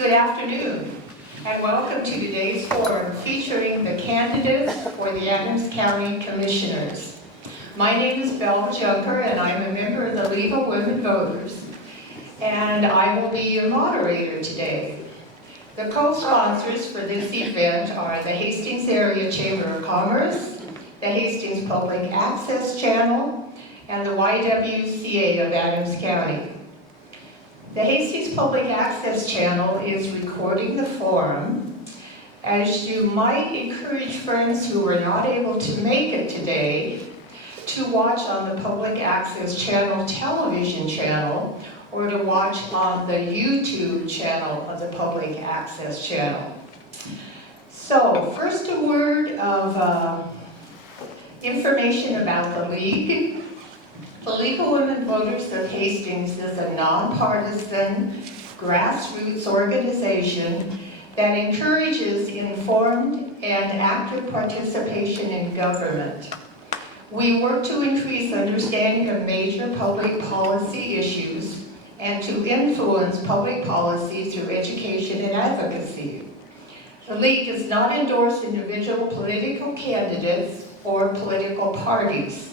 Good afternoon, and welcome to today's forum featuring the candidates for the Adams County Commissioners. My name is Belle Junker, and I'm a member of the League of Women Voters, and I will be your moderator today. The co-sponsors for this event are the Hastings Area Chamber of Commerce, the Hastings Public Access Channel, and the YWCA of Adams County. The Hastings Public Access Channel is recording the forum. As you might encourage friends who were not able to make it today to watch on the Public Access Channel television channel or to watch on the YouTube channel of the Public Access Channel. So, first a word of information about the League. The League of Women Voters of Hastings is a nonpartisan, grassroots organization that encourages informed and active participation in government. We work to increase understanding of major public policy issues and to influence public policy through education and advocacy. The League does not endorse individual political candidates or political parties.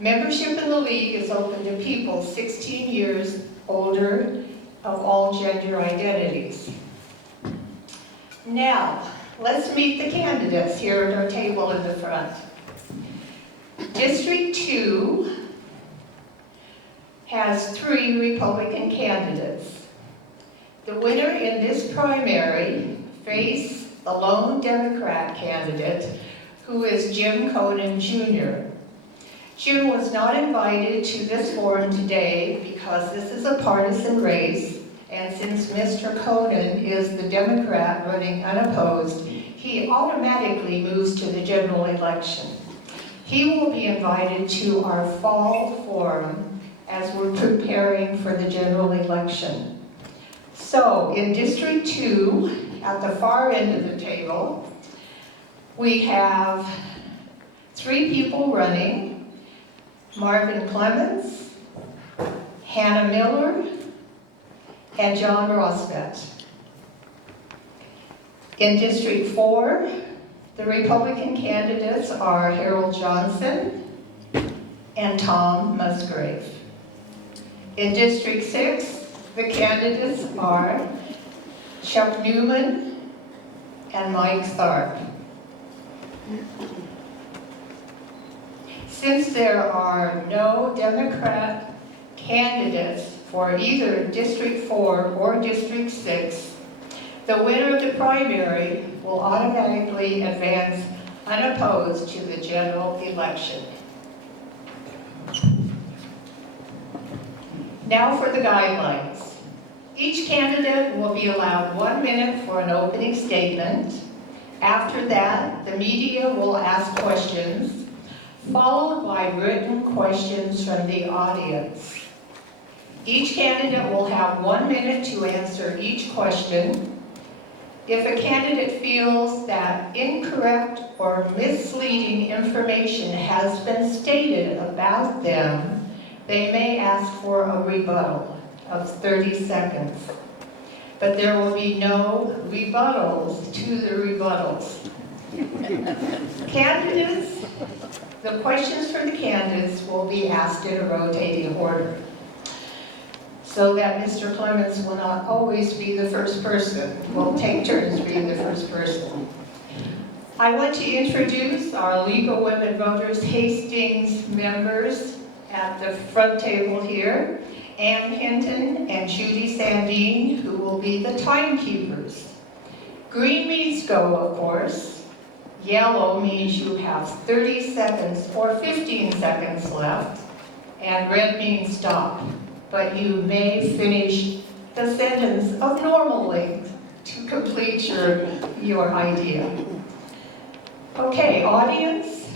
Membership in the League is open to people 16 years older of all gender identities. Now, let's meet the candidates here at our table in the front. District 2 has 3 Republican candidates. The winner in this primary faces the lone Democrat candidate, who is Jim Conan Jr. Jim was not invited to this forum today because this is a partisan race, and since Mr. Conan is the Democrat running unopposed, he automatically moves to the general election. He will be invited to our fall forum as we're preparing for the general election. So, in District 2, at the far end of the table, we have 3 people running: Marvin Clemens, Hannah Miller, and John Rosbett. In District 4, the Republican candidates are Harold Johnson and Tom Musgrave. In District 6, the candidates are Chuck Newman and Mike Tharp. Since there are no Democrat candidates for either District 4 or District 6, the winner of the primary will automatically advance unopposed to the general election. Now for the guidelines. Each candidate will be allowed 1 minute for an opening statement. After that, the media will ask questions, followed by written questions from the audience. Each candidate will have 1 minute to answer each question. If a candidate feels that incorrect or misleading information has been stated about them, they may ask for a rebuttal of 30 seconds. But there will be no rebuttals to the rebuttals. Candidates, the questions for the candidates will be asked in a rotating order, so that Mr. Clemens will not always be the first person. We'll take turns being the first person. I want to introduce our League of Women Voters Hastings members at the front table here. Ann Hinton and Judy Sandine, who will be the timekeepers. Green means go, of course. Yellow means you have 30 seconds or 15 seconds left. And red means stop. But you may finish the sentence of normal length to complete your idea. Okay, audience,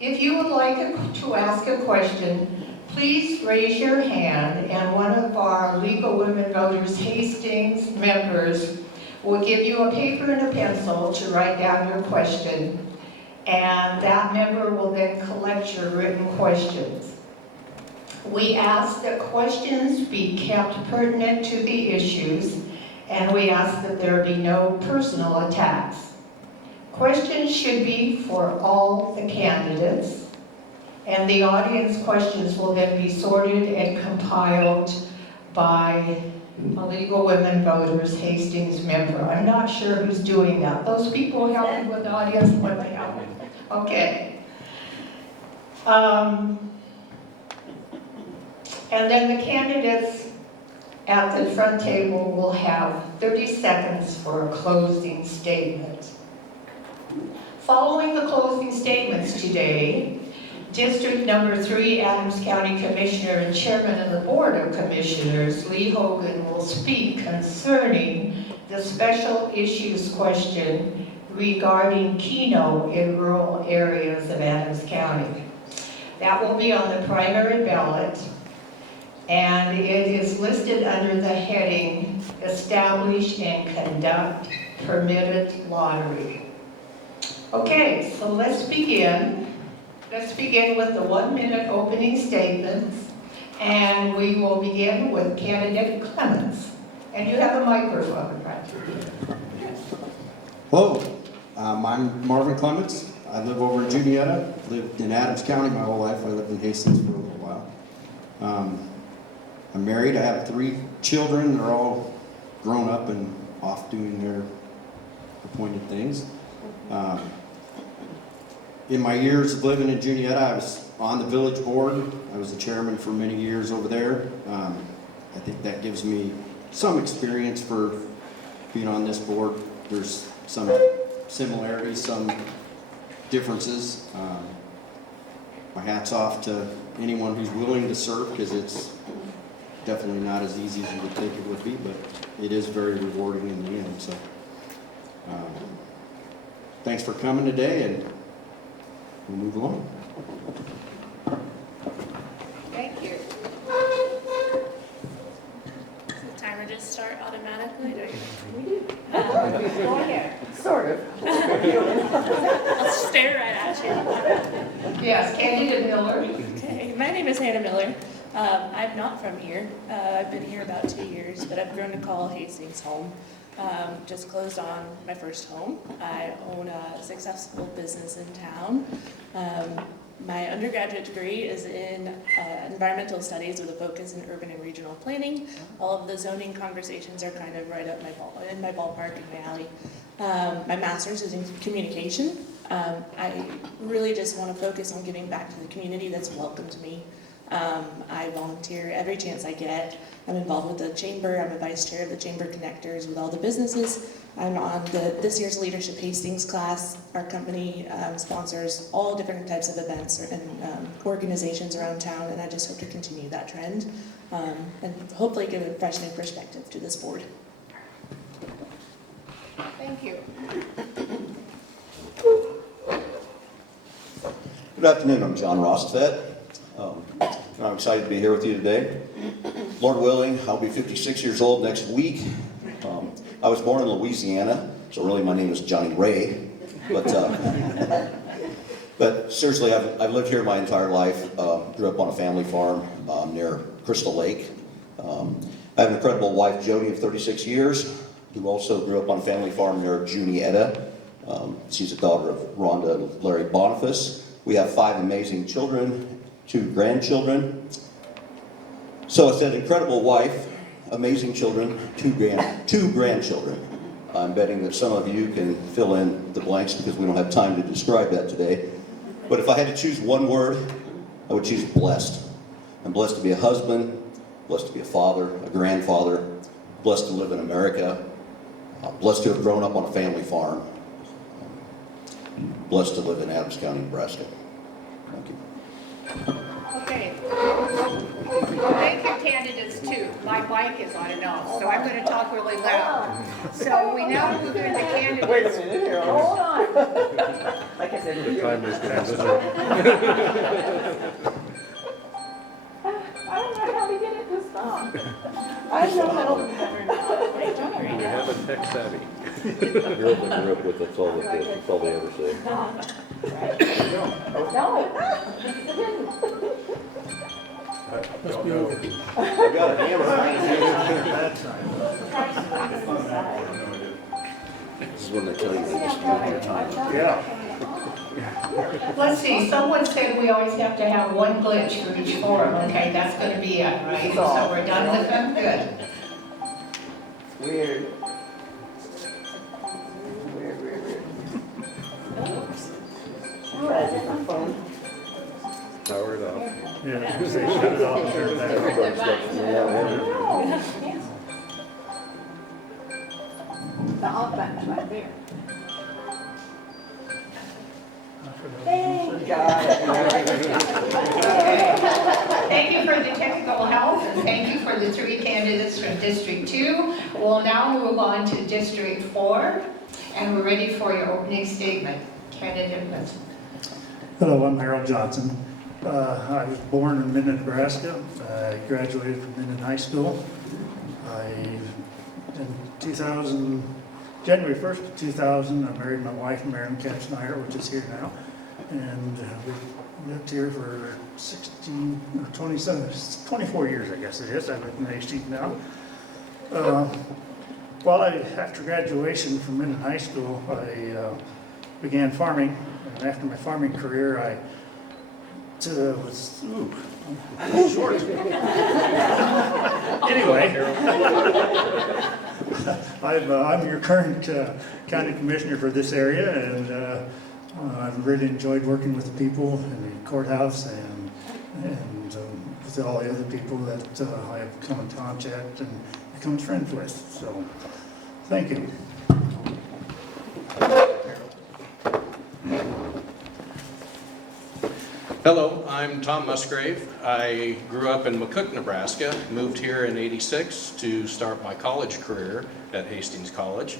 if you would like to ask a question, please raise your hand, and one of our League of Women Voters Hastings members will give you a paper and a pencil to write down your question, and that member will then collect your written questions. We ask that questions be kept pertinent to the issues and we ask that there be no personal attacks. Questions should be for all the candidates, and the audience questions will then be sorted and compiled by a League of Women Voters Hastings member. I'm not sure who's doing that. Those people helping with the audience, what the hell? Okay. And then the candidates at the front table will have 30 seconds for a closing statement. Following the closing statements today, District Number 3 Adams County Commissioner and Chairman of the Board of Commissioners, Lee Hogan, will speak concerning the special issues question regarding Keno in rural areas of Adams County. That will be on the primary ballot, and it is listed under the heading Establish and Conduct Permitted Lottery. Okay, so let's begin. Let's begin with the 1-minute opening statements, and we will begin with candidate Clements. And you have a microphone, right? Hello, I'm Marvin Clements. I live over in Juniata. Lived in Adams County my whole life. I lived in Hastings for a little while. I'm married. I have 3 children. They're all grown up and off doing their appointed things. In my years of living in Juniata, I was on the village board. I was the chairman for many years over there. I think that gives me some experience for being on this board. There's some similarities, some differences. My hat's off to anyone who's willing to serve, because it's definitely not as easy as you would think it would be, but it is very rewarding in the end. So thanks for coming today, and we'll move along. Thank you. Does the timer just start automatically? We do. Go ahead. Sort of. I'll stare right at you. Yes, candidate Miller. Okay, my name is Hannah Miller. I'm not from here. I've been here about 2 years, but I've grown to call Hastings home. Just closed on my first home. I own a successful business in town. My undergraduate degree is in environmental studies with a focus in urban and regional planning. All of the zoning conversations are kind of right up in my ballpark, in my alley. My master's is in communication. I really just want to focus on giving back to the community that's welcomed me. I volunteer every chance I get. I'm involved with the chamber. I'm a vice chair of the chamber connectors with all the businesses. I'm on this year's Leadership Hastings class. Our company sponsors all different types of events and organizations around town, and I just hope to continue that trend and hopefully give a fresh new perspective to this board. Thank you. Good afternoon, I'm John Rostfett. I'm excited to be here with you today. Lord willing, I'll be 56 years old next week. I was born in Louisiana, so really my name is Johnny Ray. But seriously, I've lived here my entire life. Grew up on a family farm near Crystal Lake. I have an incredible wife, Jody, of 36 years, who also grew up on a family farm near Juniata. She's a daughter of Rhonda and Larry Boniface. We have 5 amazing children, 2 grandchildren. So it's an incredible wife, amazing children, 2 grandchildren. I'm betting that some of you can fill in the blanks because we don't have time to describe that today. But if I had to choose one word, I would choose blessed. I'm blessed to be a husband, blessed to be a father, a grandfather, blessed to live in America, blessed to have grown up on a family farm, blessed to live in Adams County, Nebraska. Thank you. Okay. Thank you, candidates, too. My mic is on and off, so I'm going to talk really loud. So we now move into candidates. Wait a minute here. Hold on. Like I said, the timer's I don't know how to get it to stop. I know how to better now. You have a tech savvy. Girls that grew up with that's all they ever say. No. Must be over. I've got a hammer. This is when they tell you they just moved your time. Yeah. Let's see, someone said we always have to have one glitch for each forum. Okay, that's gonna be it, right? So we're done with them? Good. Weird. You had a different phone. Power it off. Yeah, say shut it off, turn it back on. The off button's right there. I forgot. Thank God. Thank you for the technical help, and thank you for the 3 candidates from District 2. We'll now move on to District 4, and we're ready for your opening statement. Candidate Smith. Hello, I'm Harold Johnson. I was born in Minden, Nebraska. I graduated from Minden High School. In January 1st of 2000, I married my wife, Mary Katzenheimer, which is here now. And we lived here for 24 years, I guess it is. I live in Hastings now. After graduation from Minden High School, I began farming. And after my farming career, I was short. Anyway, I'm your current county commissioner for this area, and I've really enjoyed working with the people in the courthouse and with all the other people that I have come in contact and become friends with. So, thank you. Hello, I'm Tom Musgrave. I grew up in McCook, Nebraska, moved here in '86 to start my college career at Hastings College.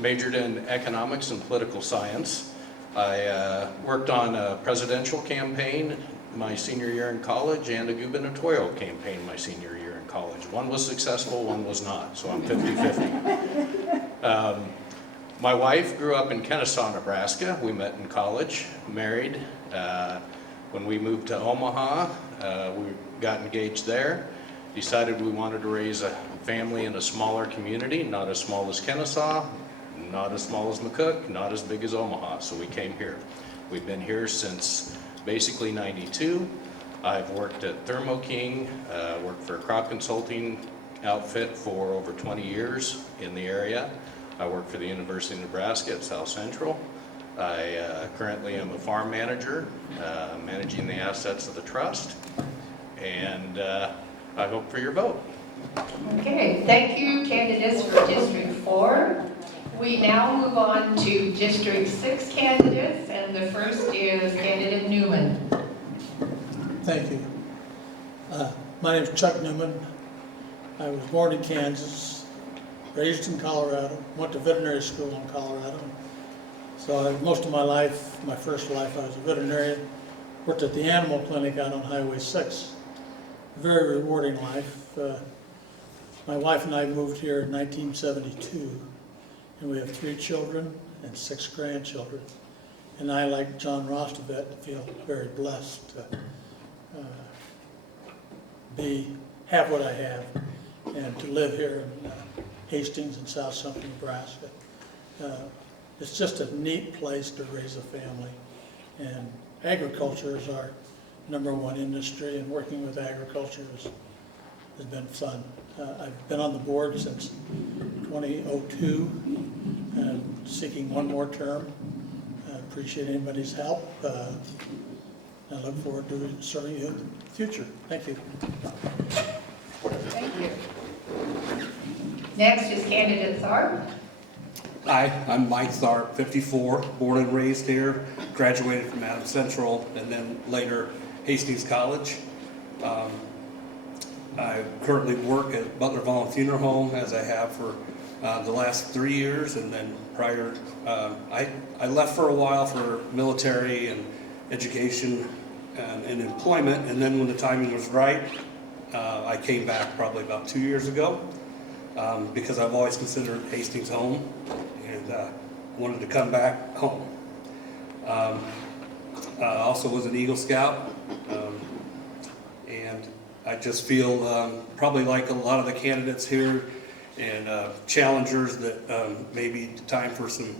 Majored in economics and political science. I worked on a presidential campaign my senior year in college and a gubernatorial campaign my senior year in college. One was successful, one was not, so I'm 50-50. My wife grew up in Kennesaw, Nebraska. We met in college, married. When we moved to Omaha, we got engaged there, decided we wanted to raise a family in a smaller community, not as small as Kennesaw, not as small as McCook, not as big as Omaha, so we came here. We've been here since basically '92. I've worked at Thermo King, worked for a crop consulting outfit for over 20 years in the area. I work for the University of Nebraska at South Central. I currently am a farm manager, managing the assets of the trust, and I hope for your vote. Okay, thank you, candidates for District 4. We now move on to District 6 candidates, and the first is candidate Newman. Thank you. My name is Chuck Newman. I was born in Kansas, raised in Colorado, went to veterinary school in Colorado. So most of my life, my first life, I was a veterinarian. Worked at the animal clinic out on Highway 6. Very rewarding life. My wife and I moved here in 1972, and we have 3 children and 6 grandchildren. And I, like John Rostovet, feel very blessed to have what I have and to live here in Hastings and South Central Nebraska. It's just a neat place to raise a family, and agriculture is our #1 industry, and working with agriculture has been fun. I've been on the board since 2002, and seeking 1 more term. I appreciate anybody's help. I look forward to serving you in the future. Thank you. Thank you. Next is candidate Tharp. Hi, I'm Mike Tharp, 54, born and raised here, graduated from Adams Central, and then later Hastings College. I currently work at Butler Volunteer Home, as I have for the last 3 years, and then prior, I left for a while for military and education and employment, and then when the timing was right, I came back probably about 2 years ago, because I've always considered Hastings home, and wanted to come back home. Also was an Eagle Scout, and I just feel probably like a lot of the candidates here and challengers that maybe time for some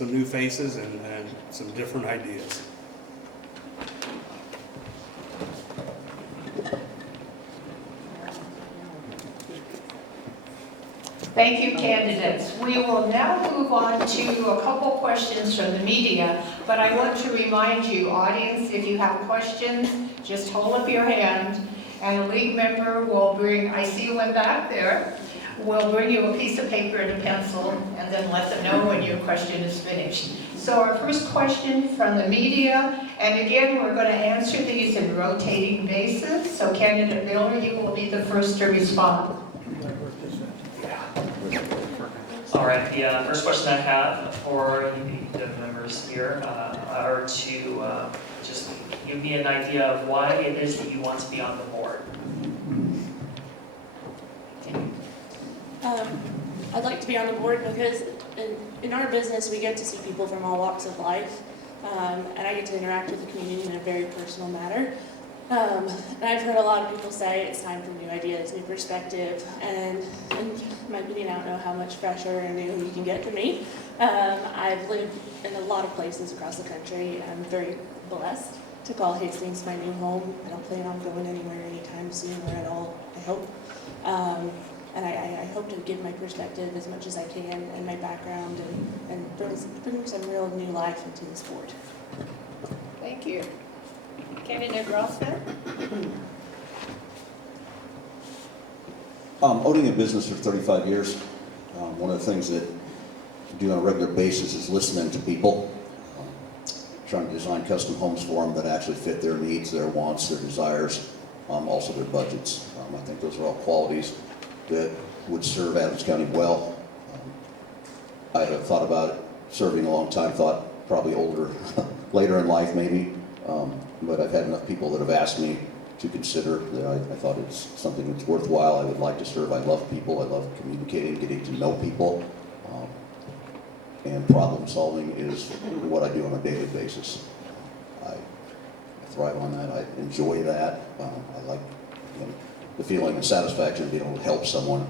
new faces and some different ideas. Thank you, candidates. We will now move on to a couple questions from the media, but I want to remind you, audience, if you have questions, just hold up your hand, and a league member will bring, I see one back there, will bring you a piece of paper and a pencil, and then let them know when your question is finished. So our first question from the media, and again, we're going to answer these in rotating basis, so candidate Miller, you will be the first to respond. All right, the first question I have for the members here are to just give me an idea of why it is that you want to be on the board. I'd like to be on the board because in our business, we get to see people from all walks of life, and I get to interact with the community in a very personal manner. And I've heard a lot of people say it's time for new ideas, new perspective, and in my opinion, I don't know how much fresher and new you can get than me. I've lived in a lot of places across the country. I'm very blessed to call Hastings my new home. I don't plan on going anywhere anytime soon or at all, I hope. And I hope to give my perspective as much as I can and my background and bring some real new life into this board. Thank you. Candidate Grossman? Owning a business for 35 years, one of the things that I do on a regular basis is listening to people, trying to design custom homes for them that actually fit their needs, their wants, their desires, also their budgets. I think those are all qualities that would serve Adams County well. I have thought about it, serving a long time, thought probably older, later in life maybe, but I've had enough people that have asked me to consider that I thought it's something that's worthwhile. I would like to serve. I love people. I love communicating, getting to know people. And problem solving is what I do on a daily basis. I thrive on that. I enjoy that. I like the feeling and satisfaction of being able to help someone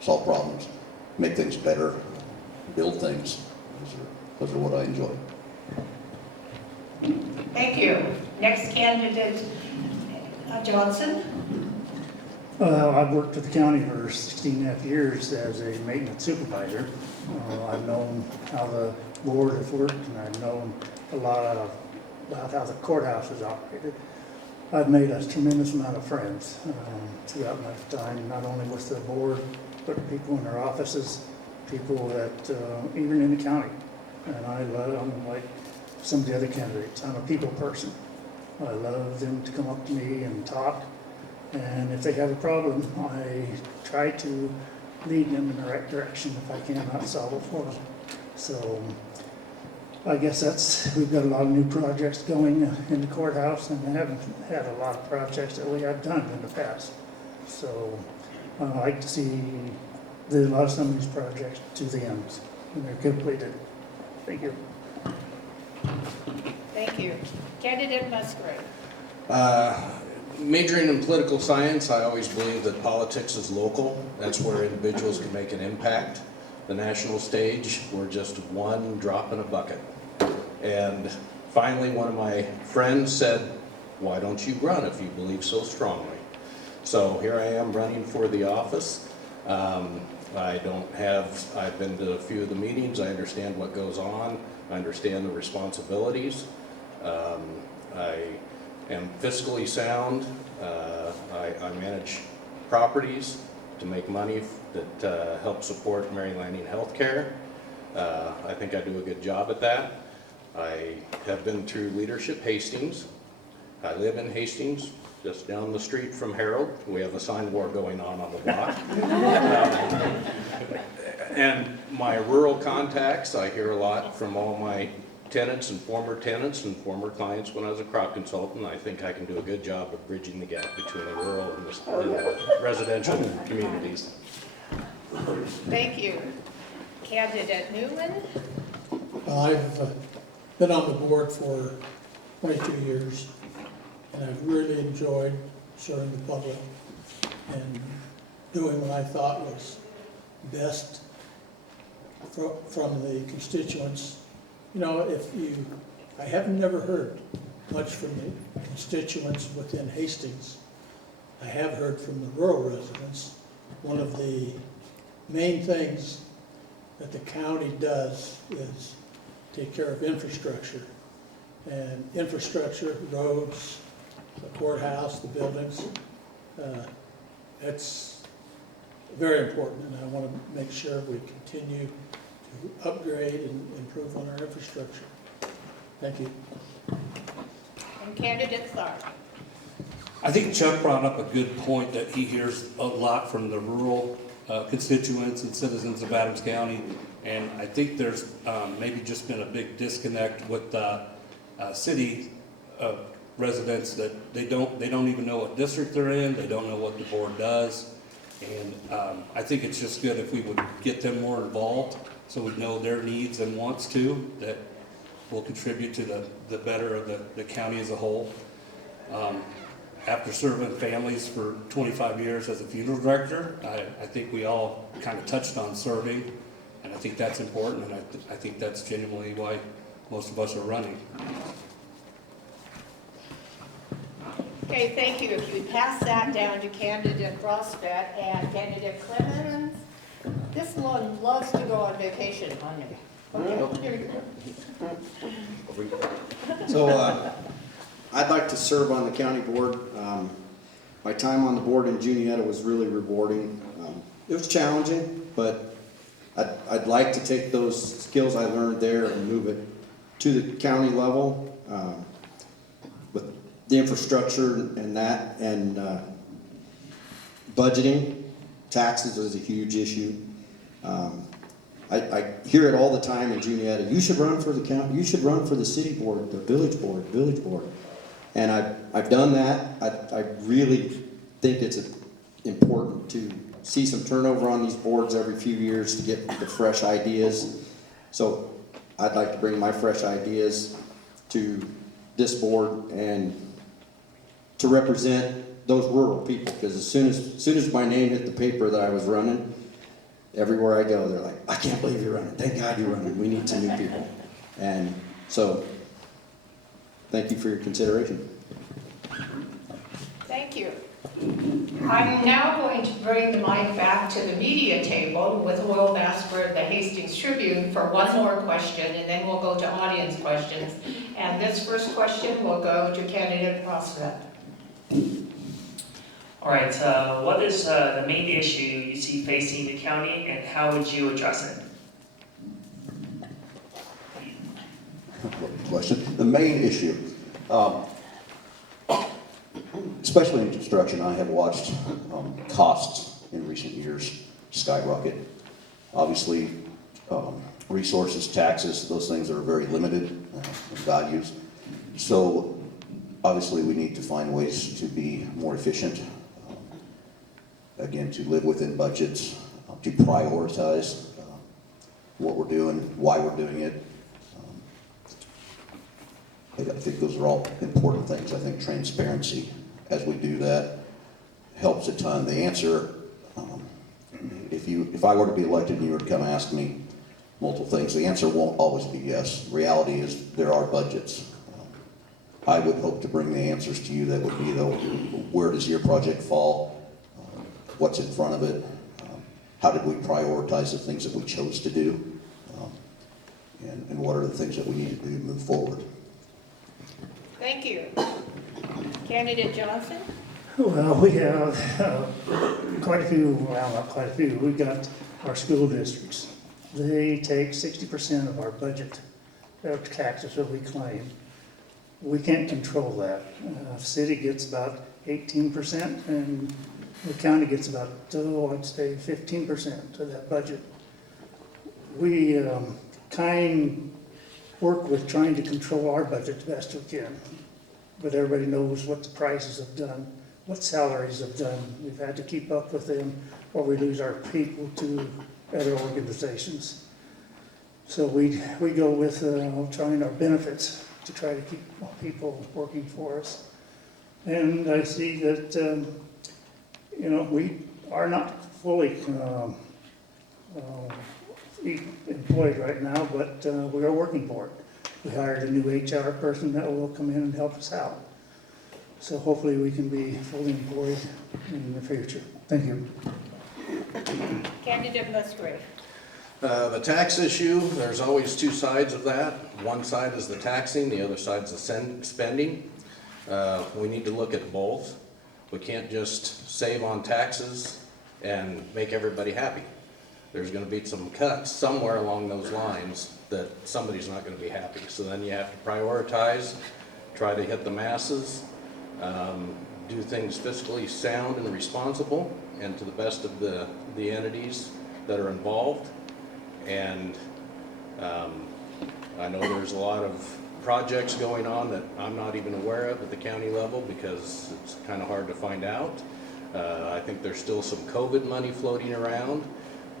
solve problems, make things better, build things. Those are what I enjoy. Thank you. Next candidate, Johnson. I've worked with the county for 16 and a half years as a maintenance supervisor. I've known how the board has worked, and I've known a lot about how the courthouse is operated. I've made a tremendous amount of friends throughout my time, not only with the board, but people in their offices, people that even in the county. And I'm like some of the other candidates. I'm a people person. I love them to come up to me and talk. And if they have a problem, I try to lead them in the right direction if I cannot solve it for them. So I guess we've got a lot of new projects going in the courthouse, and we haven't had a lot of projects that we have done in the past. So I like to see a lot of some of these projects to the end when they're completed. Thank you. Thank you. Candidate Musgrave. Majoring in political science, I always believe that politics is local. That's where individuals can make an impact. The national stage, we're just one drop in a bucket. And finally, one of my friends said, "Why don't you run if you believe so strongly?" So here I am running for the office. I've been to a few of the meetings. I understand what goes on. I understand the responsibilities. I am fiscally sound. I manage properties to make money that help support Mary Lanning Healthcare. I think I do a good job at that. I have been through leadership Hastings. I live in Hastings, just down the street from Harold. We have a sign war going on the block. And my rural contacts, I hear a lot from all my tenants and former clients when I was a crop consultant. I think I can do a good job of bridging the gap between the rural and the residential communities. Thank you. Candidate Newman. Well, I've been on the board for 22 years, and I've really enjoyed serving the public and doing what I thought was best from the constituents. You know, I have never heard much from the constituents within Hastings. I have heard from the rural residents. One of the main things that the county does is take care of infrastructure. And infrastructure, roads, the courthouse, the buildings, that's very important, and I want to make sure we continue to upgrade and improve on our infrastructure. Thank you. And candidate Clark. I think Chuck brought up a good point that he hears a lot from the rural constituents and citizens of Adams County. And I think there's maybe just been a big disconnect with city residents that they don't even know what district they're in, they don't know what the board does. And I think it's just good if we would get them more involved so we know their needs and wants too, that will contribute to the better of the county as a whole. After serving families for 25 years as a funeral director, I think we all kind of touched on serving, and I think that's important, and I think that's genuinely why most of us are running. Okay, thank you. If you pass that down to candidate Frostbet and candidate Clemens, this one loves to go on vacation, honey. Okay, here we go. So I'd like to serve on the county board. My time on the board in Juniata was really rewarding. It was challenging, but I'd like to take those skills I learned there and move it to the county level with the infrastructure and that, and budgeting. Taxes is a huge issue. I hear it all the time in Juniata. You should run for the county. You should run for the city board, the village board. And I've done that. I really think it's important to see some turnover on these boards every few years to get the fresh ideas. So I'd like to bring my fresh ideas to this board and to represent those rural people. Because as soon as my name hit the paper that I was running, everywhere I go, they're like, I can't believe you're running. Thank God you're running. We need some new people. And so, thank you for your consideration. Thank you. I'm now going to bring the mic back to the media table with Will Vasper of the Hastings Tribune for one more question, and then we'll go to audience questions. And this first question will go to candidate Frostbet. All right, what is the main issue you see facing the county, and how would you address it? Question. The main issue, especially in construction, I have watched costs in recent years skyrocket. Obviously, resources, taxes, those things are very limited in values. So obviously we need to find ways to be more efficient. Again, to live within budgets, to prioritize what we're doing, why we're doing it. I think those are all important things. I think transparency, as we do that, helps a ton. The answer, if I were to be elected and you were to come ask me multiple things, the answer won't always be yes. Reality is there are budgets. I would hope to bring the answers to you that would be, though, where does your project fall? What's in front of it? How did we prioritize the things that we chose to do? And what are the things that we need to do to move forward? Thank you. Candidate Johnson? Well, we have quite a few, well, not quite a few, we've got our school districts. They take 60% of our budget of taxes that we claim. We can't control that. The city gets about 18%, and the county gets about, I'd say 15% of that budget. We work with trying to control our budget the best we can. But everybody knows what the prices have done, what salaries have done. We've had to keep up with them, or we lose our people to other organizations. So we go with trying our benefits to try to keep people working for us. And I see that, we are not fully employed right now, but we are working for it. We hired a new HR person that will come in and help us out. So hopefully we can be fully employed in the future. Thank you. Candidate Musgrave. The tax issue, there's always two sides of that. One side is the taxing, the other side is the spending. We need to look at both. We can't just save on taxes and make everybody happy. There's gonna be some cuts somewhere along those lines that somebody's not gonna be happy. So then you have to prioritize, try to hit the masses, do things fiscally sound and responsible and to the best of the entities that are involved. And I know there's a lot of projects going on that I'm not even aware of at the county level because it's kind of hard to find out. I think there's still some COVID money floating around.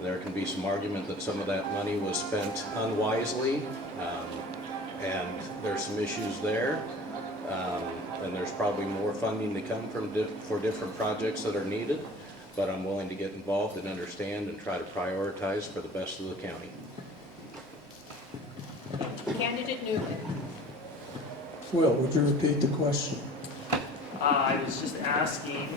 There can be some argument that some of that money was spent unwisely, and there's some issues there. And there's probably more funding to come from for different projects that are needed, but I'm willing to get involved and understand and try to prioritize for the best of the county. Candidate Newman. Will, would you repeat the question? I was just asking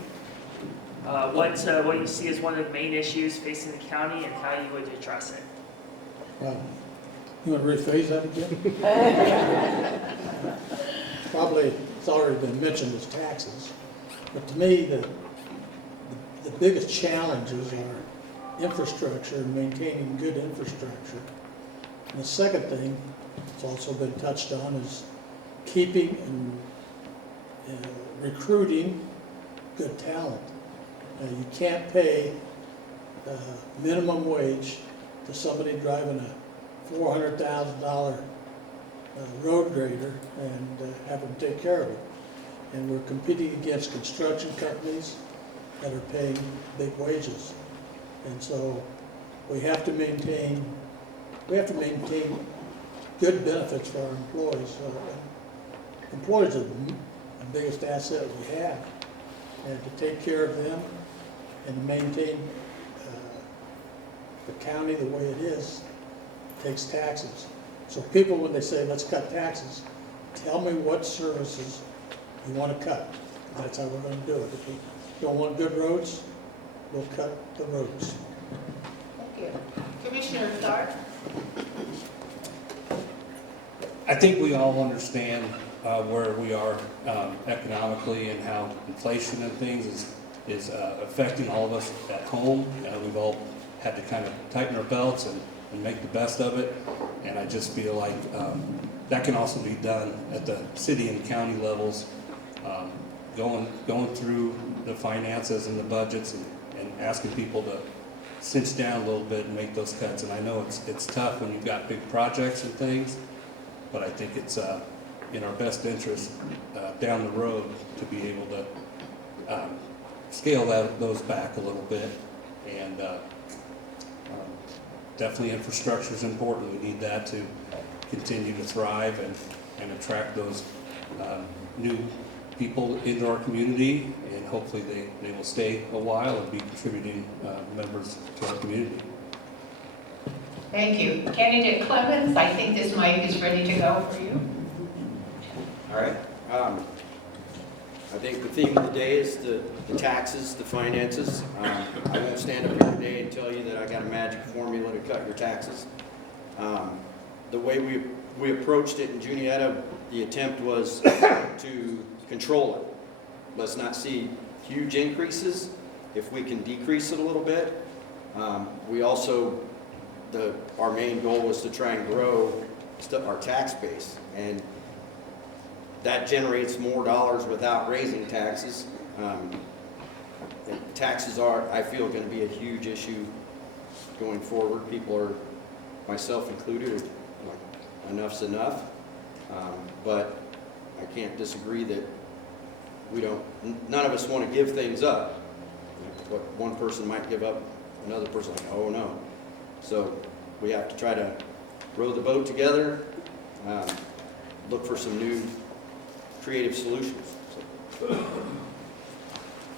what you see as one of the main issues facing the county and how you would address it. You want to rephrase that again? Probably, it's already been mentioned as taxes, but to me, the biggest challenges are infrastructure and maintaining good infrastructure. And the second thing, it's also been touched on, is keeping and recruiting good talent. You can't pay minimum wage to somebody driving a $400,000 road grader and have them take care of it. And we're competing against construction companies that are paying big wages. And so we have to maintain good benefits for our employees. Employees are the biggest asset we have. And to take care of them and to maintain the county the way it is takes taxes. So people, when they say, let's cut taxes, tell me what services you want to cut. That's how we're going to do it. If we don't want good roads, we'll cut the roads. Thank you. Commissioner Stark. I think we all understand where we are economically and how inflation and things is affecting all of us at home. We've all had to kind of tighten our belts and make the best of it. And I just feel like that can also be done at the city and county levels, going through the finances and the budgets and asking people to cinch down a little bit and make those cuts. And I know it's tough when you've got big projects and things, but I think it's in our best interest down the road to be able to scale those back a little bit. And definitely infrastructure is important. We need that to continue to thrive and attract those new people into our community, and hopefully they will stay a while and be contributing members to our community. Thank you. Candidate Clemens, I think this mic is ready to go for you. All right. I think the theme of the day is the taxes, the finances. I won't stand up here today and tell you that I got a magic formula to cut your taxes. The way we approached it in Juniata, the attempt was to control it. Let's not see huge increases. If we can decrease it a little bit. We also, our main goal was to try and grow our tax base. And that generates more dollars without raising taxes. Taxes are, I feel, going to be a huge issue going forward. People are, myself included, enough's enough. But I can't disagree that none of us want to give things up. What one person might give up, another person like, oh no. So we have to try to row the boat together, look for some new creative solutions. So,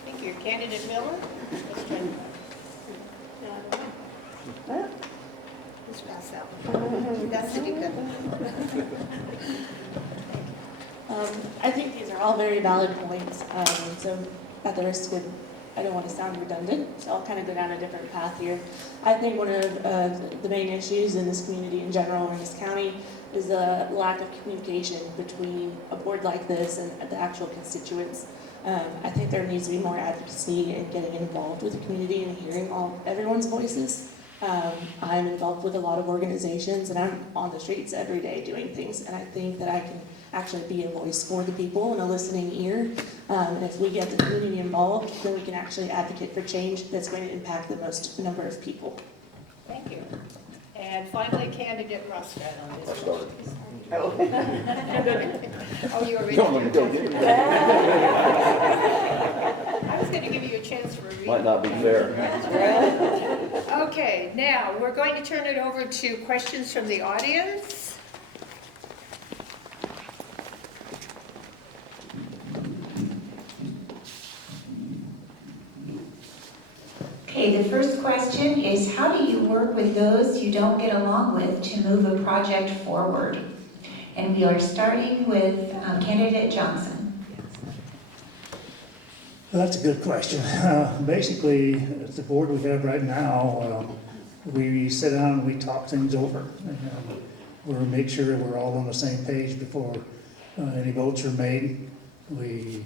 Thank you. Candidate Miller? Let's try that. Let's pass that one. That's a good one. I think these are all very valid points. So at the risk of, I don't want to sound redundant, so I'll kind of go down a different path here. I think one of the main issues in this community in general, or in this county, is the lack of communication between a board like this and the actual constituents. I think there needs to be more advocacy and getting involved with the community and hearing everyone's voices. I'm involved with a lot of organizations, and I'm on the streets every day doing things, and I think that I can actually be a voice for the people and a listening ear. And if we get the community involved, then we can actually advocate for change that's going to impact the most number of people. Thank you. And finally, candidate Rostad on this. I started. Oh, you already Don't let me go did. get it. I was going to give you a chance for a reading. Might not be fair. Okay, now we're going to turn it over to questions from the audience. Okay, the first question is, how do you work with those you don't get along with to move a project forward? And we are starting with candidate Johnson. Well, that's a good question. Basically, the board we have right now, we sit down and we talk things over. We'll make sure we're all on the same page before any votes are made. We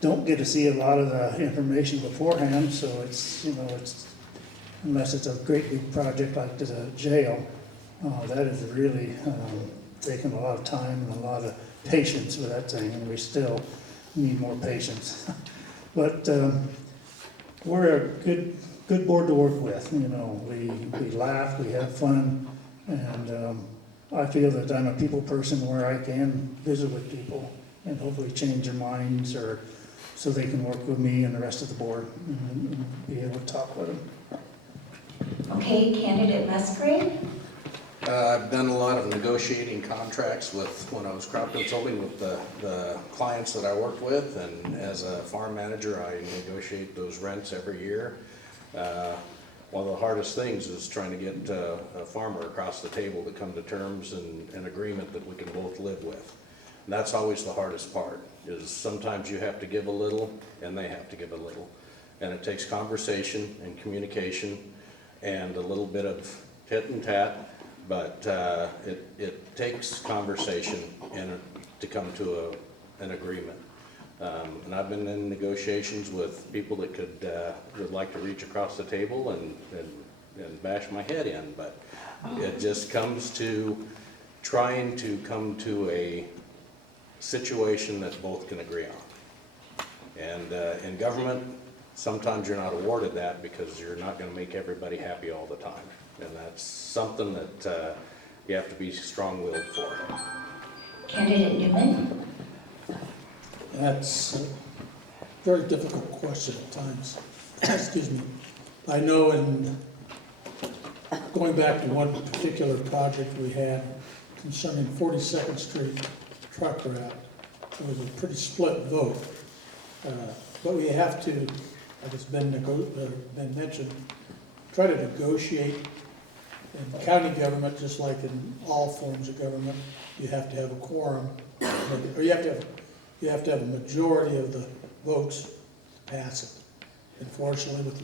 don't get to see a lot of the information beforehand, so it's, it's, unless it's a great big project like the jail, that is really taking a lot of time and a lot of patience with that thing, and we still need more patience. But we're a good board to work with. We laugh, we have fun, and I feel that I'm a people person where I can visit with people and hopefully change their minds, or so they can work with me and the rest of the board and be able to talk with them. Okay, candidate Musgrave. I've done a lot of negotiating contracts when I was crop consulting with the clients that I worked with, and as a farm manager, I negotiate those rents every year. One of the hardest things is trying to get a farmer across the table to come to terms and an agreement that we can both live with. And that's always the hardest part, is sometimes you have to give a little and they have to give a little. And it takes conversation and communication and a little bit of tit and tat, but it takes conversation to come to an agreement. And I've been in negotiations with people that would like to reach across the table and bash my head in, but it just comes to trying to come to a situation that both can agree on. And in government, sometimes you're not awarded that because you're not going to make everybody happy all the time. And that's something that you have to be strong-willed for. Candidate Newman. That's a very difficult question at times. Excuse me. I know going back to one particular project we had concerning 42nd Street truck route, it was a pretty split vote. But we have to, like it's been mentioned, try to negotiate. In county government, just like in all forms of government, you have to have a quorum, or you have to have a majority of the votes to pass it. Unfortunately, with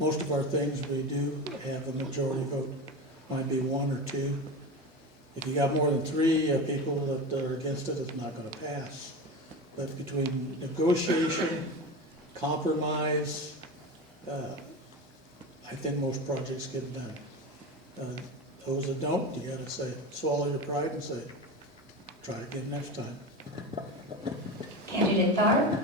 most of our things, we do have a majority vote. Might be one or two. If you got more than three people that are against it, it's not going to pass. But between negotiation, compromise, I think most projects get done. Those that don't, you got to say, swallow your pride and say, try again next time. Candidate Tharp.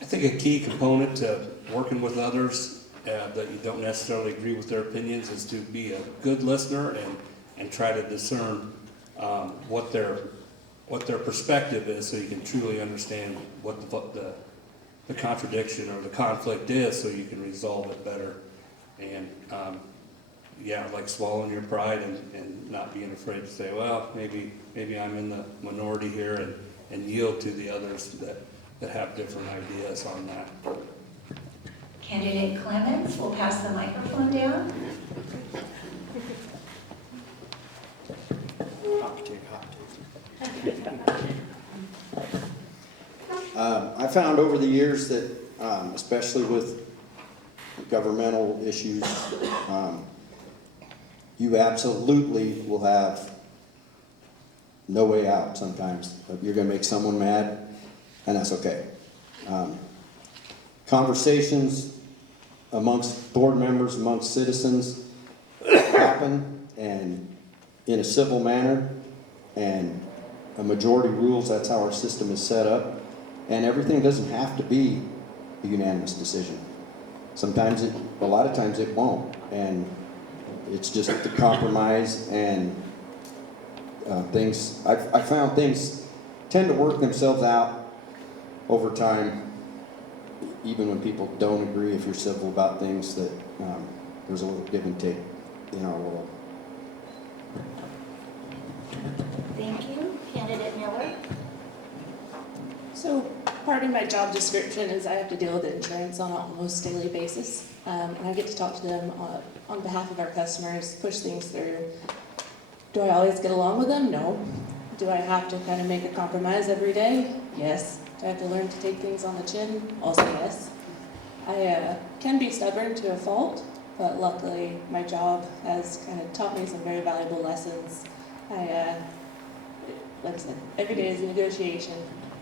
I think a key component to working with others that you don't necessarily agree with their opinions is to be a good listener and try to discern what their perspective is, so you can truly understand what the contradiction or the conflict is, so you can resolve it better. And like swallowing your pride and not being afraid to say, well, maybe I'm in the minority here, and yield to the others that have different ideas on that. Candidate Clements, we'll pass the microphone down. I found over the years that, especially with governmental issues, you absolutely will have no way out sometimes. You're gonna make someone mad, and that's okay. Conversations amongst board members, amongst citizens happen, and in a civil manner, and a majority rules. That's how our system is set up, and everything doesn't have to be a unanimous decision. Sometimes a lot of times it won't, and it's just the compromise, and things, I found things tend to work themselves out over time, even when people don't agree. If you're civil about things, that there's a little give and take in our world. Thank you. Candidate Miller? So part of my job description is I have to deal with insurance on an almost daily basis. And I get to talk to them on behalf of our customers, push things through. Do I always get along with them? No. Do I have to kind of make a compromise every day? Yes. Do I have to learn to take things on the chin? Also yes. I can be stubborn to a fault, but luckily my job has kind of taught me some very valuable lessons. Like I said, every day is a negotiation.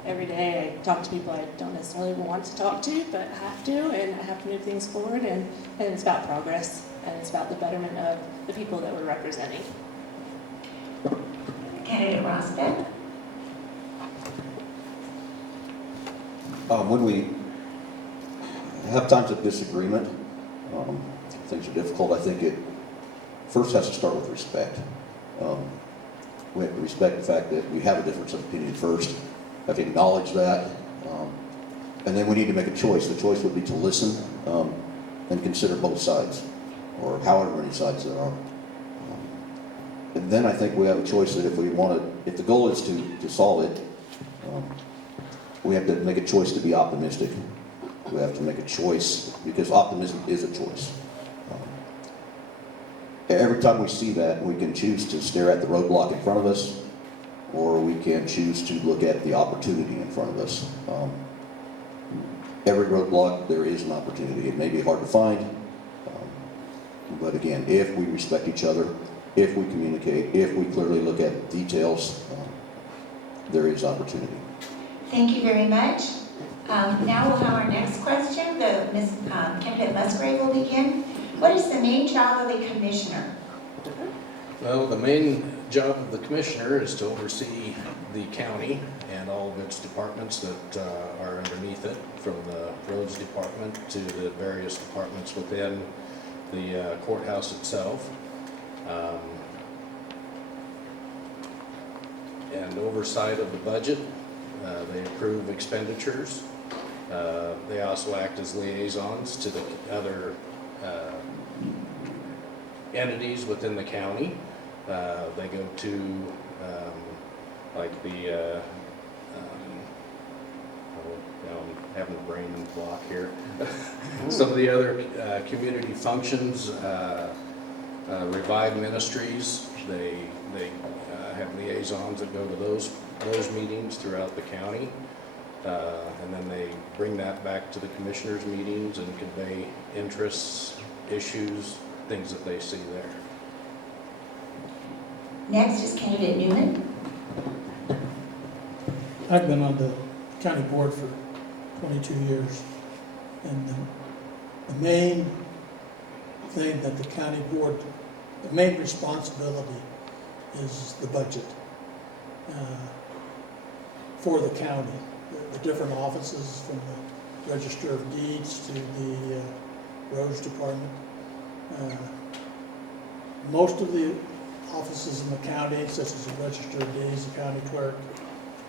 Every day I talk to people I don't necessarily want to talk to, but I have to, and I have to move things forward, and it's about progress, and it's about the betterment of the people that we're representing. Candidate Rosbeck? When we have times of disagreement, things are difficult, I think it first has to start with respect. We have to respect the fact that we have a difference of opinion first. We have to acknowledge that. And then we need to make a choice. The choice would be to listen and consider both sides, or however many sides there are. And then I think we have a choice that if the goal is to solve it, we have to make a choice to be optimistic. We have to make a choice, because optimism is a choice. Every time we see that, we can choose to stare at the roadblock in front of us, or we can choose to look at the opportunity in front of us. Every roadblock, there is an opportunity. It may be hard to find, but again, if we respect each other, if we communicate, if we clearly look at details, there is opportunity. Thank you very much. Now we'll have our next question. Candidate Musgrave will begin. What is the main job of the commissioner? Well, the main job of the commissioner is to oversee the county and all of its departments that are underneath it, from the roads department to the various departments within the courthouse itself. And oversight of the budget. They approve expenditures. They also act as liaisons to the other entities within the county. They go to like the I'm having a brain block here. Some of the other community functions, Revive Ministries, they have liaisons that go to those meetings throughout the county. And then they bring that back to the commissioners' meetings and convey interests, issues, things that they see there. Next is Candidate Newman. I've been on the county board for 22 years, and the main thing that the county board, the main responsibility is the budget for the county. The different offices, from the Register of Deeds to the Roads Department. Most of the offices in the county, such as the Register of Deeds, the county clerk,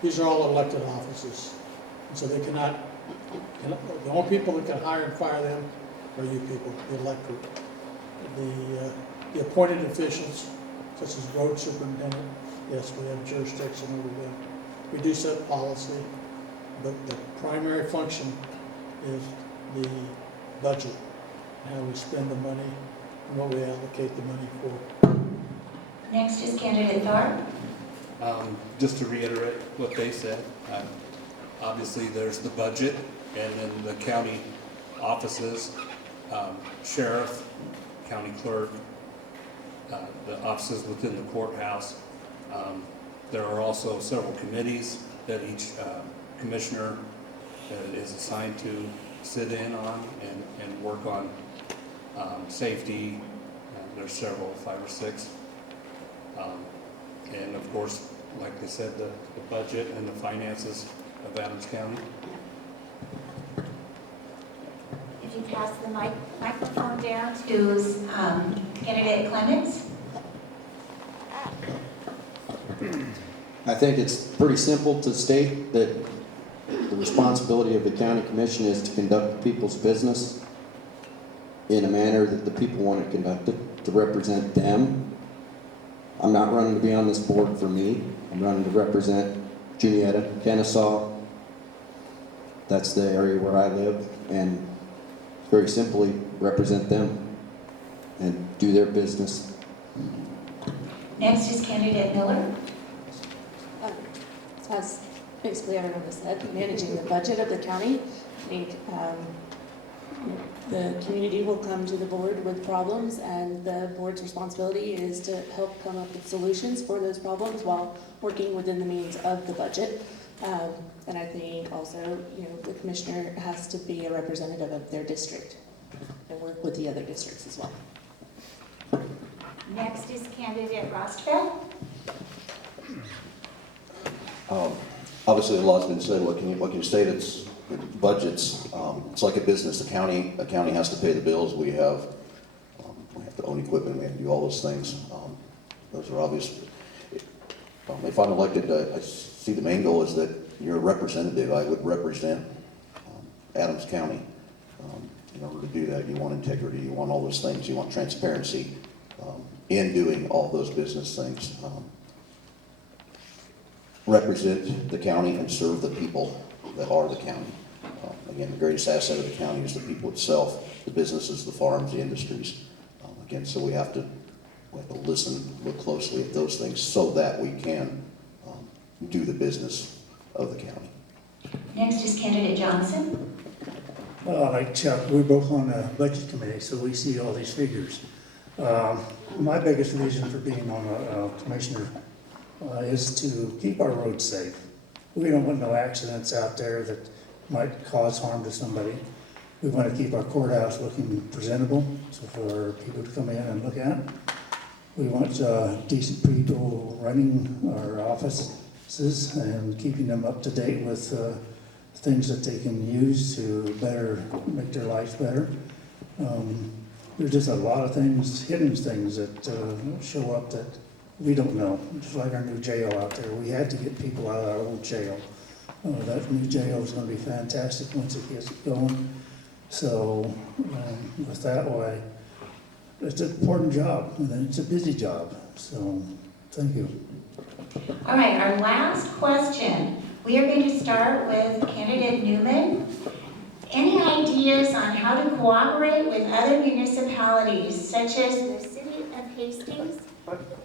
these are all elected offices. And so they cannot, the only people that can hire and fire them are you people, the electorate. The appointed officials, such as road superintendent, yes, we have jurisdiction over them. we do set policy, but the primary function is the budget, how we spend the money and what we allocate the money for. Next is candidate Thar. Just to reiterate what they said, obviously there's the budget and then the county offices, sheriff, county clerk, the offices within the courthouse. There are also several committees that each commissioner is assigned to sit in on and work on safety. There's several, 5 or 6. And of course, like they said, the budget and the finances of Adams County. If you pass the microphone down to candidate Clements. I think it's pretty simple to state that the responsibility of the county commission is to conduct people's business in a manner that the people want it conducted, to represent them. I'm not running to be on this board for me. I'm running to represent Juniata, Kennesaw. That's the area where I live, and very simply represent them and do their business. Next is candidate Miller. As basically everyone has said, managing the budget of the county. I think the community will come to the board with problems, and the board's responsibility is to help come up with solutions for those problems while working within the means of the budget. And I think also, the commissioner has to be a representative of their district and work with the other districts as well. Next is candidate Rostfeld. Obviously, a lot's been said. What can you state? It's budgets. It's like a business. A county has to pay the bills. We have to own equipment. We have to do all those things. Those are obvious. If I'm elected, I see the main goal is that you're a representative. I would represent Adams County. In order to do that, you want integrity. You want all those things. You want transparency in doing all those business things. Represent the county and serve the people that are the county. Again, the greatest asset of the county is the people itself, the businesses, the farms, the industries. Again, so we have to listen, look closely at those things so that we can do the business of the county. Next is candidate Johnson. Well, like Chuck, we're both on the budget committee, so we see all these figures. My biggest reason for being on a commissioner is to keep our roads safe. We don't want no accidents out there that might cause harm to somebody. We want to keep our courthouse looking presentable, so for people to come in and look at. We want decent people running our offices and keeping them up to date with things that they can use to better make their lives better. There's just a lot of things, hidden things that show up that we don't know. Just like our new jail out there, we had to get people out of our old jail. That new jail is going to be fantastic once it gets going. So with that, why, it's an important job, and it's a busy job. So thank you. All right, our last question. We are going to start with candidate Newman. Any ideas on how to cooperate with other municipalities, such as the city of Hastings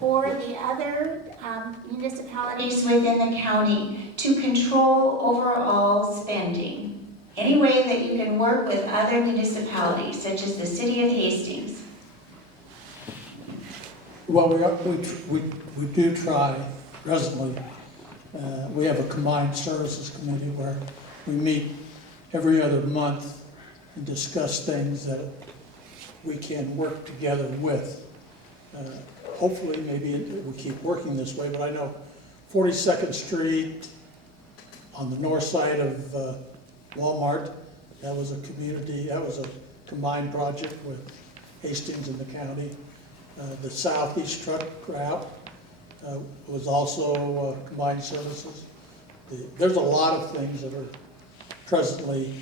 or the other municipalities within the county to control overall spending? Any way that you can work with other municipalities, such as the city of Hastings? Well, we do try presently. We have a combined services committee where we meet every other month and discuss things that we can work together with. Hopefully, maybe we keep working this way, but I know 42nd Street on the north side of Walmart, that was a combined project with Hastings and the county. The southeast truck route was also combined services. There's a lot of things that are presently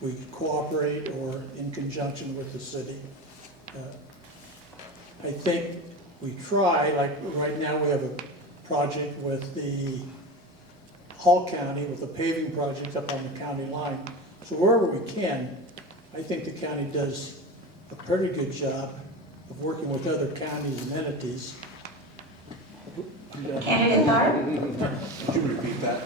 we cooperate or in conjunction with the city. I think we try, like right now we have a project with the Hall County with a paving project up on the county line. So wherever we can, I think the county does a pretty good job of working with other counties and entities. Candidate Tharp? Could you repeat that?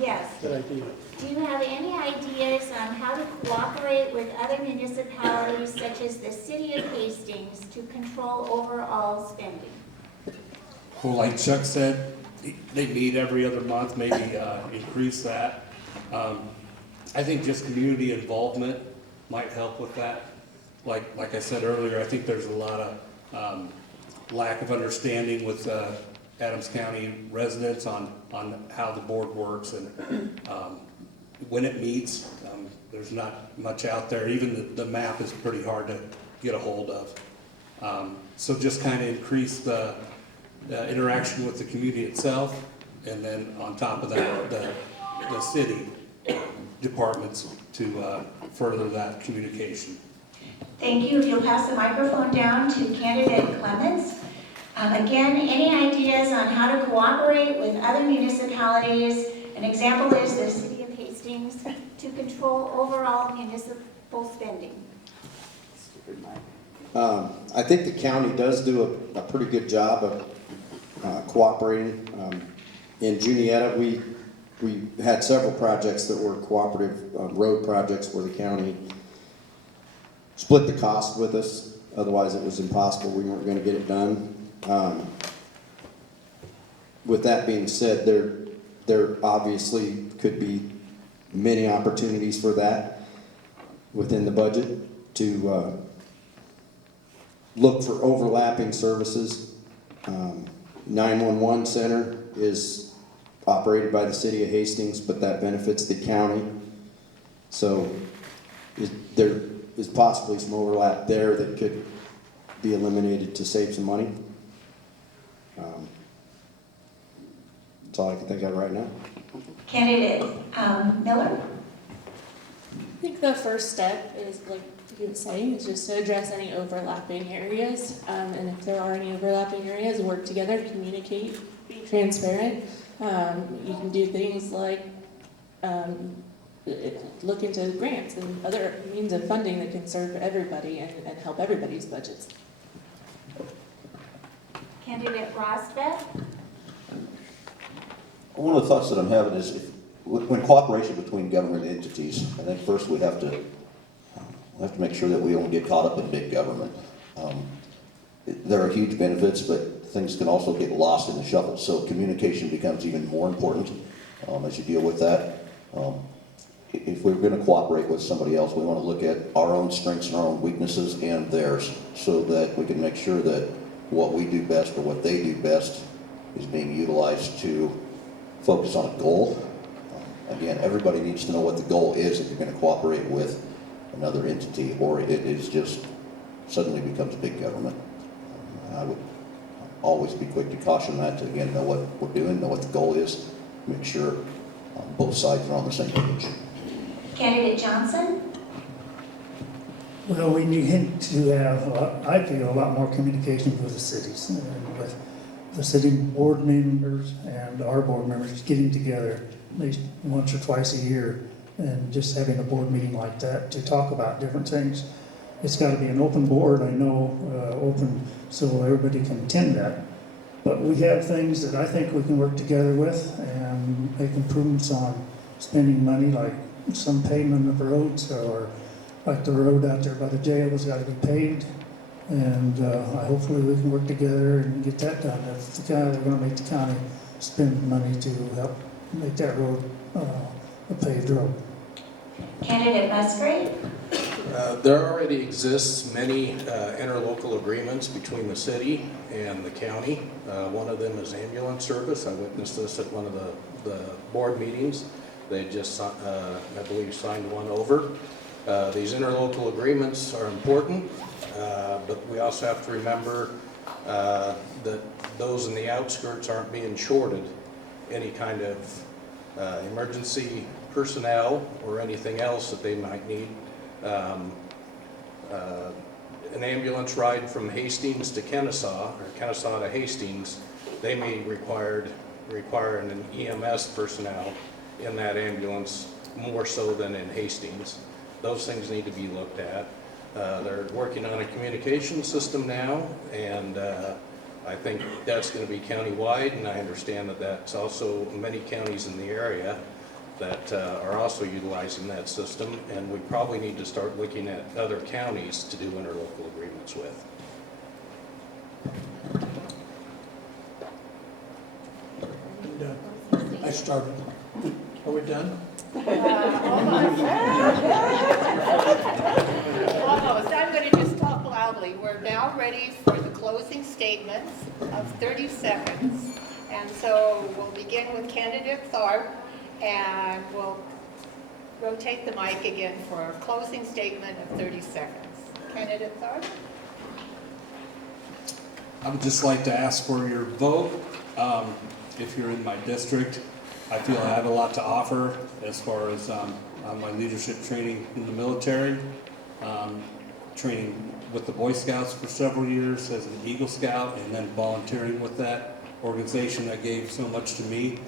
Yes. Good idea. Do you have any ideas on how to cooperate with other municipalities such as the city of Hastings to control overall spending? Well, like Chuck said, they meet every other month, maybe increase that. I think just community involvement might help with that. Like I said earlier, I think there's a lot of lack of understanding with Adams County residents on how the board works and when it meets. There's not much out there. Even the map is pretty hard to get a hold of. So just kind of increase the interaction with the community itself, and then on top of that, the city departments to further that communication. Thank you. If you'll pass the microphone down to candidate Clements. Again, any ideas on how to cooperate with other municipalities? An example is the city of Hastings to control overall municipal spending. I think the county does do a pretty good job of cooperating. In Juniata, we had several projects that were cooperative road projects where the county split the cost with us. Otherwise, it was impossible. We weren't going to get it done. With that being said, there obviously could be many opportunities for that within the budget to look for overlapping services. 911 center is operated by the city of Hastings, but that benefits the county. So there is possibly some overlap there that could be eliminated to save some money. That's all I can think of right now. Candidate Miller? I think the first step is, like he was saying, is just to address any overlapping areas. And if there are any overlapping areas, work together, communicate, be transparent. You can do things like look into grants and other means of funding that can serve everybody and help everybody's budgets. Candidate Rosbeck? One of the thoughts that I'm having is when cooperation between government entities, I think first we have to make sure that we don't get caught up in big government. There are huge benefits, but things can also get lost in the shuffle. So communication becomes even more important as you deal with that. If we're going to cooperate with somebody else, we want to look at our own strengths and our own weaknesses and theirs, so that we can make sure that what we do best or what they do best is being utilized to focus on a goal. Again, everybody needs to know what the goal is if you're going to cooperate with another entity, or it is just suddenly becomes big government. I would always be quick to caution that, to again know what we're doing, know what the goal is, make sure both sides are on the same page. Candidate Johnson? Well, we need to have, I feel, a lot more communication with the cities and with the city board members and our board members getting together at least once or twice a year and just having a board meeting like that to talk about different things. It's got to be an open board, I know, open so everybody can attend that. But we have things that I think we can work together with and make improvements on spending money, like some pavement of roads, or like the road out there by the jail has got to be paved. And hopefully we can work together and get that done. If the county, they're going to make the county spend money to help make that road a paved road. Candidate Musgrave? There already exists many interlocal agreements between the city and the county. One of them is ambulance service. I witnessed this at one of the board meetings. They just, I believe, signed one over. These interlocal agreements are important, but we also have to remember that those in the outskirts aren't being shorted any kind of emergency personnel or anything else that they might need. An ambulance ride from Hastings to Kennesaw, or Kennesaw to Hastings, they may be required requiring an EMS personnel in that ambulance more so than in Hastings. Those things need to be looked at. They're working on a communication system now, and I think that's going to be countywide, and I understand that that's also many counties in the area that are also utilizing that system, and we probably need to start looking at other counties to do interlocal agreements with. And, I started. Are we done? Almost. Almost. I'm going to just talk loudly. We're now ready for the closing statements of 30 seconds. And so we'll begin with candidate Tharp, and we'll rotate the mic again for a closing statement of 30 seconds. Candidate Tharp? I would just like to ask for your vote. If you're in my district, I feel I have a lot to offer as far as my leadership training in the military, training with the Boy Scouts for several years as an Eagle Scout, and then volunteering with that organization that gave so much to me.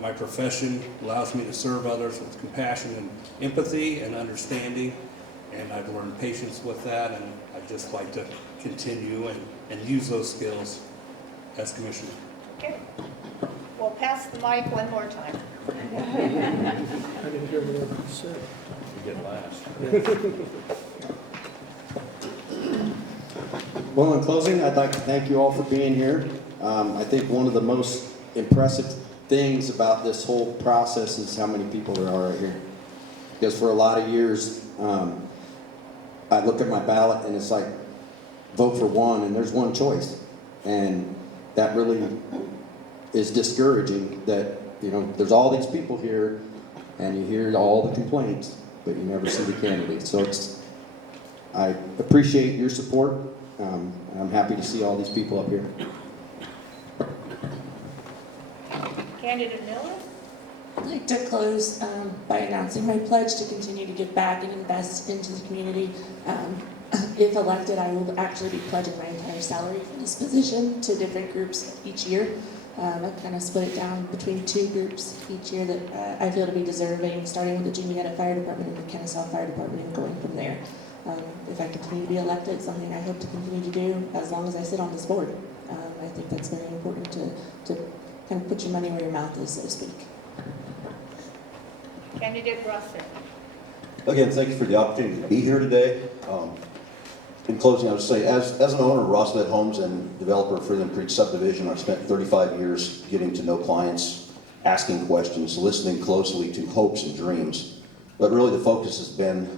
My profession allows me to serve others with compassion and empathy and understanding, and I've learned patience with that, and I'd just like to continue and use those skills as commissioner. Okay. We'll pass the mic one more time. I didn't hear what you said. You get last. Well, in closing, I'd like to thank you all for being here. I think one of the most impressive things about this whole process is how many people there are right here. Because for a lot of years, I look at my ballot and it's like, vote for one, and there's one choice. And that really is discouraging that, you know, there's all these people here and you hear all the complaints, but you never see the candidates. So I appreciate your support. And I'm happy to see all these people up here. Candidate Miller? I'd like to close by announcing my pledge to continue to give back and invest into the community. If elected, I will actually be pledging my entire salary for this position to different groups each year. I kind of split it down between two groups each year that I feel to be deserving, starting with the Juniata Fire Department and the Kennesaw Fire Department and going from there. If I continue to be elected, it's something I hope to continue to do as long as I sit on this board. I think that's very important to kind of put your money where your mouth is, so to speak. Candidate Russell? Again, thank you for the opportunity to be here today. In closing, I would say, as an owner of Rosslet Homes and developer of Freeland Creek Subdivision, I've spent 35 years getting to know clients, asking questions, listening closely to hopes and dreams. But really the focus has been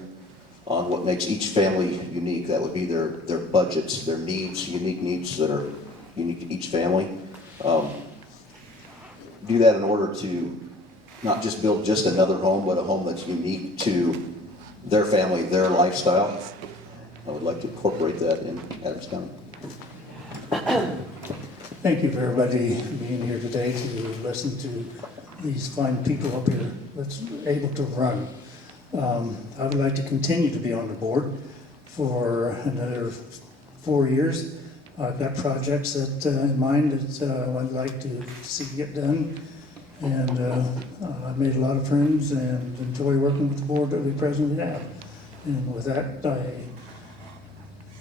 on what makes each family unique. That would be their budgets, their needs, unique needs that are unique to each family. Do that in order to not just build just another home, but a home that's unique to their family, their lifestyle. I would like to incorporate that in Adams County. Thank you for everybody being here today to listen to these fine people up here that's able to run. I would like to continue to be on the board for another 4 years. I've got projects that in mind that I'd like to see get done. And I've made a lot of friends and enjoy working with the board that we presently have. And with that, I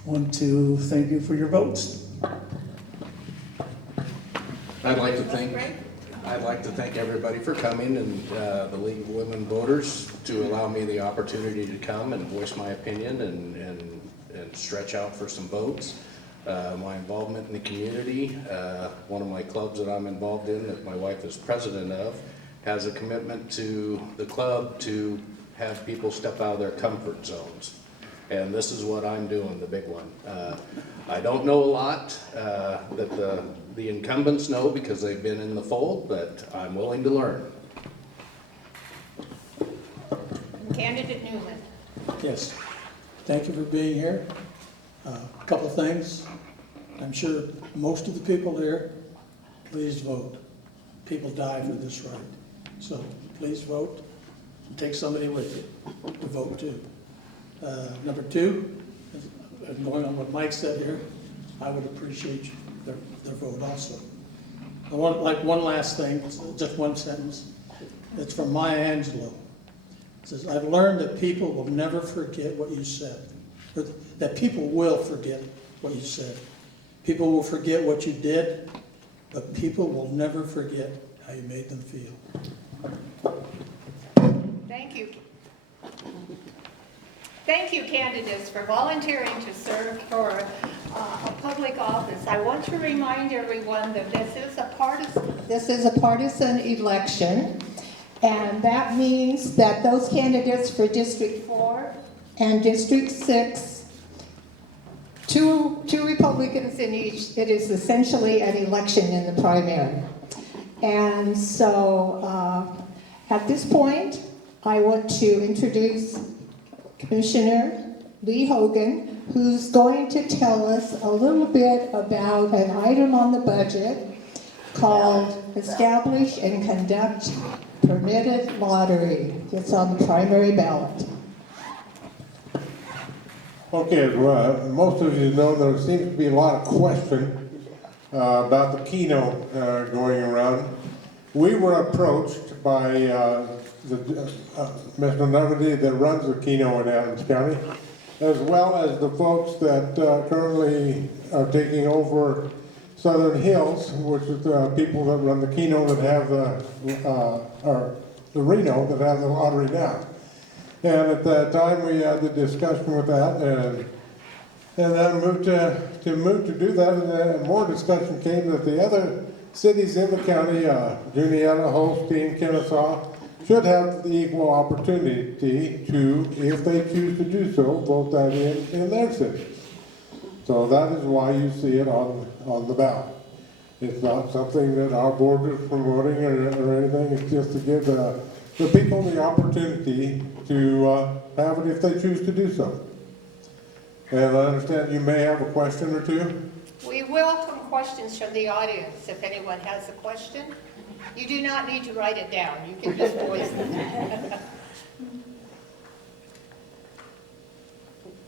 want to thank you for your votes. I'd like to thank everybody for coming, and the League of Women Voters to allow me the opportunity to come and voice my opinion and stretch out for some votes. My involvement in the community, one of my clubs that I'm involved in that my wife is president of, has a commitment to the club to have people step out of their comfort zones. And this is what I'm doing, the big one. I don't know a lot that the incumbents know because they've been in the fold, but I'm willing to learn. Candidate Newman? Yes. Thank you for being here. A couple of things. I'm sure most of the people here, please vote. People die for this right. So please vote and take somebody with you to vote too. Number two, going on what Mike said here, I would appreciate their vote also. One last thing, just one sentence. It's from Maya Angelou. It says, I've learned that people will never forget what you said. Or that people will forget what you said. People will forget what you did, but people will never forget how you made them feel. Thank you. Thank you, candidates, for volunteering to serve for a public office. I want to remind everyone that this is a partisan election, and that means that those candidates for District 4 and District 6, two Republicans in each, it is essentially an election in the primary. And so at this point, I want to introduce Commissioner Lee Hogan, who's going to tell us a little bit about an item on the budget called Establish and Conduct Permitted Lottery. It's on the primary ballot. Okay, well, most of you know there seems to be a lot of question about the keynote going around. We were approached by Mr. Neverty that runs the keynote in Adams County, as well as the folks that currently are taking over Southern Hills, which is the people that run the keynote that have or the Reno that have the lottery now. And at that time, we had the discussion with that, and then moved to do that, and then more discussion came that the other cities in the county, Juniata, Holstein, Kennesaw, should have the equal opportunity to, if they choose to do so, vote that in their cities. So that is why you see it on the ballot. It's not something that our board is promoting or anything, it's just to give the people the opportunity to have it if they choose to do so. And I understand you may have a question or two? We welcome questions from the audience if anyone has a question. You do not need to write it down. You can just voice it.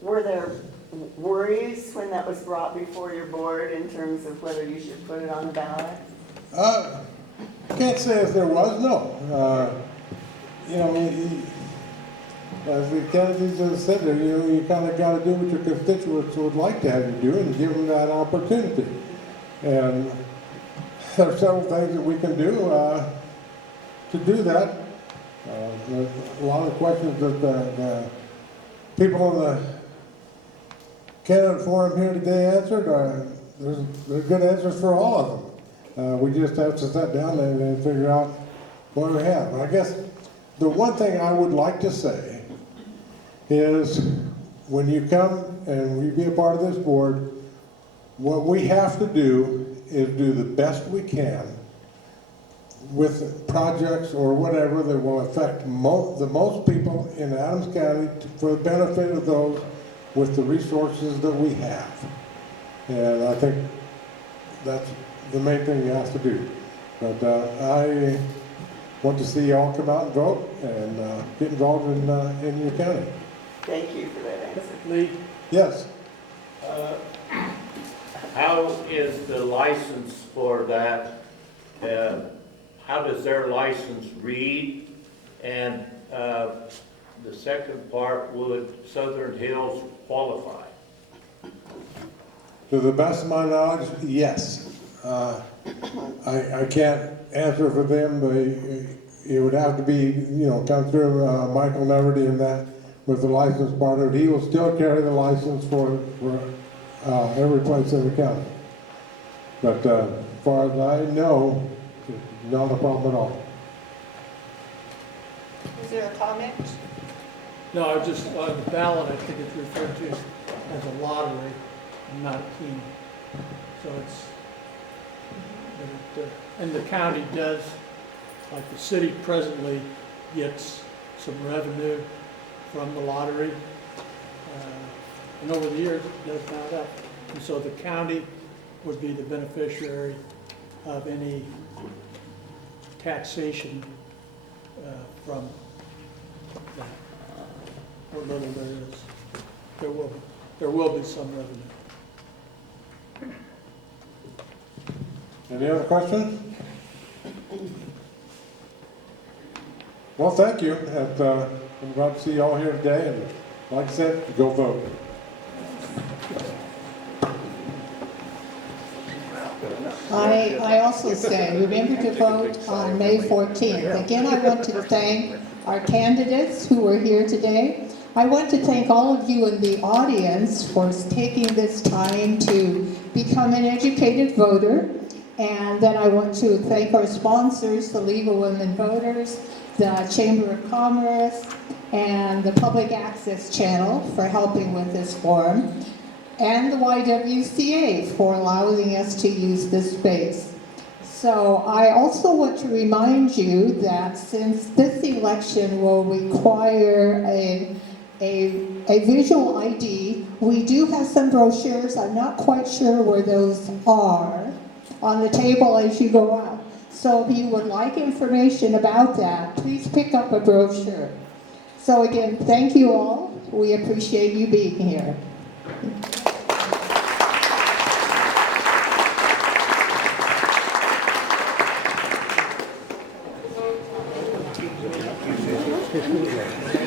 Were there worries when that was brought before your board in terms of whether you should put it on the ballot? Can't say if there was, no. You know, as the candidates have said there, you kind of got to do what your constituents would like to have you do and give them that opportunity. And there are several things that we can do to do that. There's a lot of questions that the people on the candidate forum here today answered. There's good answers for all of them. We just have to sit down and figure out what we have. And I guess the one thing I would like to say is when you come and you be a part of this board, what we have to do is do the best we can with projects or whatever that will affect the most people in Adams County for the benefit of those with the resources that we have. And I think that's the main thing you have to do. But I want to see you all come out and vote and get involved in your county. Thank you for that answer. Lee? Yes. How is the license for that? How does their license read? And the second part, would Southern Hills qualify? To the best of my knowledge, yes. I can't answer for them. It would have to be, come through Michael Neverty and that with the license part of it. He will still carry the license for every place in the county. But as far as I know, it's not a problem at all. Is there a comment? No, I just, on the ballot, I think it's referred to as a lottery, not a keynote. So and the county does, like the city presently gets some revenue from the lottery. And over the years, it does mount up. And so the county would be the beneficiary of any taxation from that. What little there is. There will be some revenue. Any other questions? Well, thank you. I'm glad to see you all here today, and like I said, go vote. I also say, remember to vote on May 14th. Again, I want to thank our candidates who are here today. I want to thank all of you in the audience for taking this time to become an educated voter. And then I want to thank our sponsors, the League of Women Voters, the Chamber of Commerce, and the Public Access Channel for helping with this forum, and the YWCA for allowing us to use this space. So I also want to remind you that since this election will require a visual ID, we do have some brochures. I'm not quite sure where those are on the table as you go out. So if you would like information about that, please pick up a brochure. So again, thank you all. We appreciate you being here. Thank you.